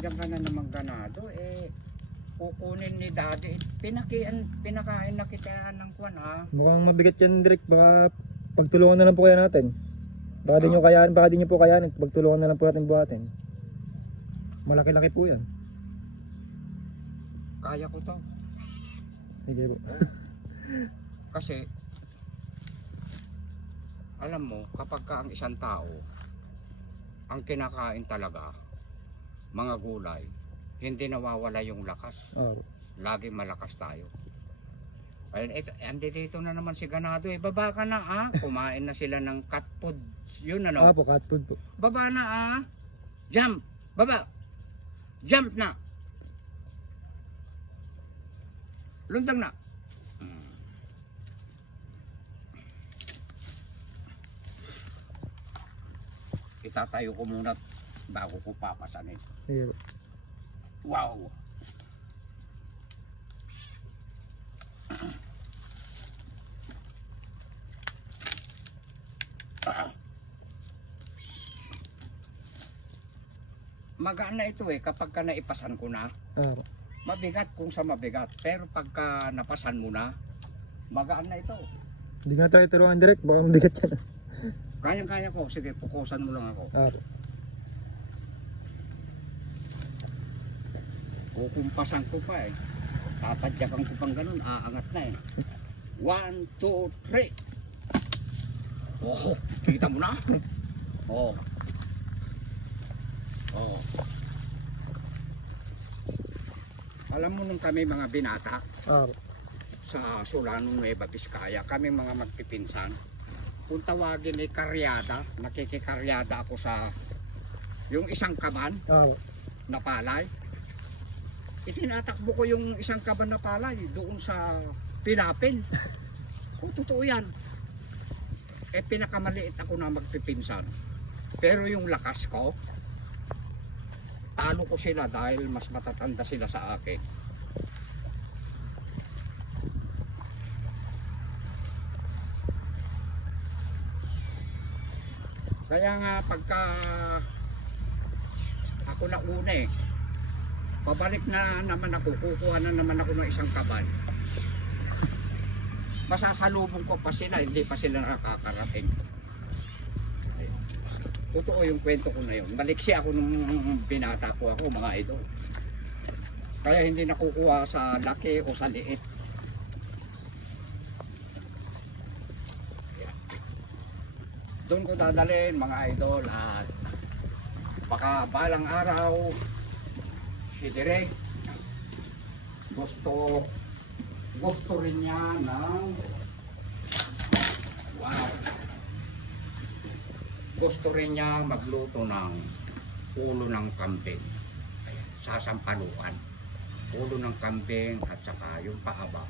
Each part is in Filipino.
nandiyan ka na naman ganado, kukunin ni daddy. Pinakain na kita ng kwan Mukhang mabigat yan, Direk. Baka pagtulungan na lang po kaya natin. Baka di nyo kayanin, baka di nyo po kayanin. Pagtulungan na lang po natin buhatin. Malaki-laki po yan. Kaya ko to. Sige po. Kasi, alam mo, kapag ka ang isang tao, ang kinakain talaga, mga gulay, hindi nawawala yung lakas. Lagi malakas tayo. Ayun, andito na naman si Ganado. Baba ka na kumain na sila ng cat food. Yun ano? Po, cat food po. Baba na Jump! Baba! Jump na! Luntang na! Itatayo ko muna bago ko papasanin. Sige po. Wow! Magaan na ito kapag ka naipasan ko na. Mabigat kung sa mabigat, pero pagka napasan mo na, magaan na ito. Hindi nga tayo turuan, Direk. Baka mabigat yan. Kayang-kaya ko. Sige, pukusan mo lang ako. Kukumpasan ko pa Tatadyakan ko pang ganun, aangat na 1, 2, 3. Oh, kita mo na? Oh. Oh. Alam mo nung kami mga binata sa Solano, Nueva Vizcaya, kami mga magpipinsan, kung tawagin ay karyada, nakikikaryada ako sa yung isang kaban na palay. Itinatakbo ko yung isang kaban na palay doon sa Pilapil. Kung totoo yan, pinakamaliit ako na magpipinsan. Pero yung lakas ko, talo ko sila dahil mas matatanda sila sa akin. Kaya nga pagka ako na una pabalik na naman ako, kukuha na naman ako ng isang kaban. Masasalubong ko pa sila, hindi pa sila nakakarating. Totoo yung kwento ko na yun. Maliksi ako nung binata ko ako, mga idol. Kaya hindi nakukuha sa laki o sa liit. Doon ko dadalhin mga idol at baka balang araw si Direk gusto rin niya ng gusto rin niya magluto ng ulo ng kambing, sasampalukan, ulo ng kambing at saka yung paaba.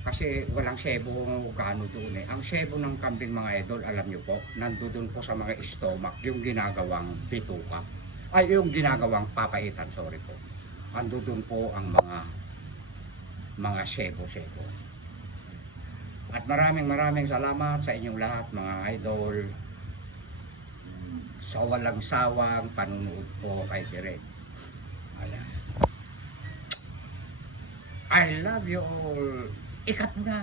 Kasi walang sebo gano doon Ang sebo ng kambing mga idol, alam nyo po, nandoon po sa mga stomach, yung ginagawang bituka. Ay, yung ginagawang papaitan, sorry po. Nandoon po ang mga sebo-sebo. At maraming salamat sa inyong lahat mga idol. Sa walang sawang panunood po kay Direk. Ayan. I love you all. Ikat na!